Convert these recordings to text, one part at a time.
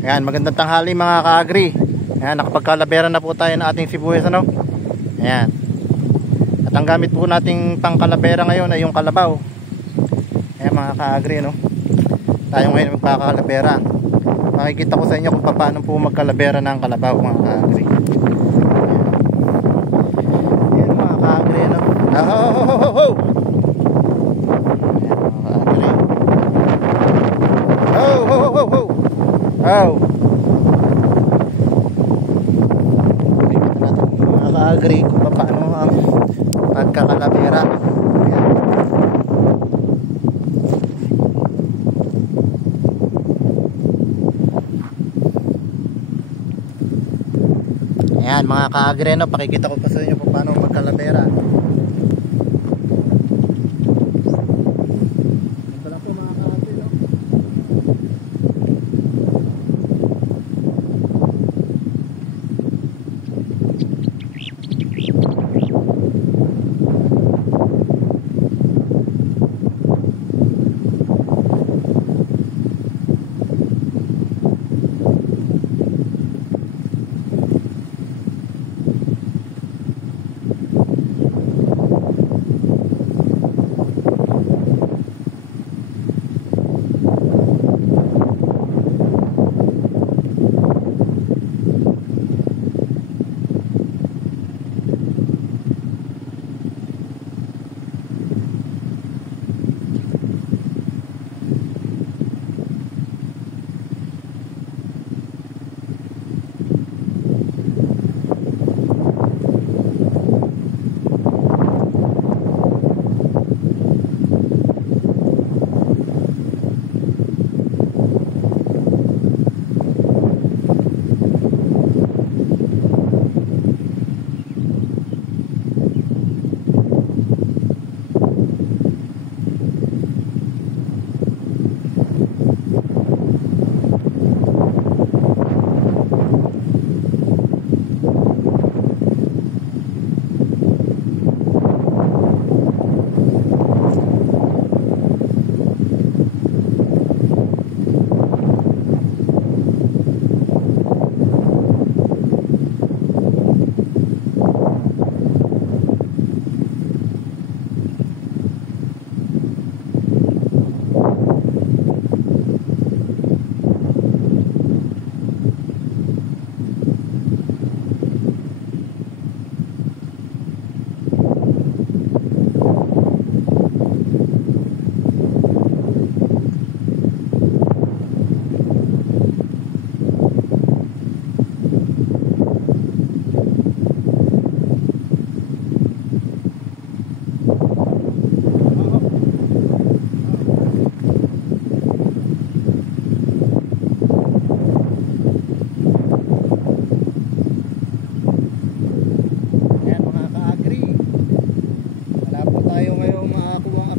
Ayan, magandang tanghali mga ka-agri. Ayan, nakapagkalabera na po tayo ng ating sibuyas, ano? Ayan. At ang gamit po nating pangkalabera ngayon ay yung kalabaw. Ayan mga ka-agri, no? Tayo ngayon magpakakalabera. Makikita ko sa inyo kung paano po magkalabera ng kalabaw mga ka-agri. Ayan mga ka-agri, no? Oh! Oh. Makikita natin mga ka-agri kung paano ang pagkakalabera. Ayan mga ka-agri, no? Pakikita ko pa sa inyo kung paano magkalabera. Ito lang po mga ka-agri, no?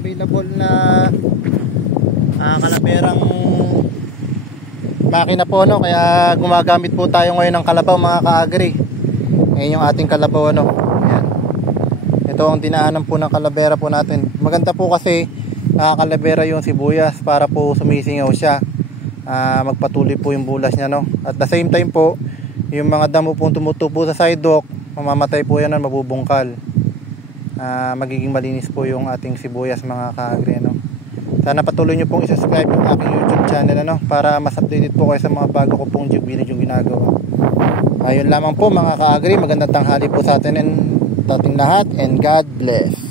Available na kalaberang makina po, no? Kaya gumagamit po tayo ngayon ng kalabaw mga ka-agri. Ngayon yung ating kalabaw, ano? Ayan. Ito ang dinaanan po ng kalabera po natin. Maganda po kasi nakakalabera yung sibuyas para po sumisingaw siya, magpatuloy po yung bulas niya, no? At the same time po, yung mga damo po tumutupo sa sidewalk, mamamatay po yan, mabubungkal. Magiging malinis po yung ating sibuyas mga ka-agri, no? Sana patuloy nyo pong i-subscribe yung aking YouTube channel, ano, para mas updated po kayo sa mga bago ko pong video yung ginagawa. Ayun lamang po mga ka-agri, magandang tanghali po sa atin and ating lahat, and God bless.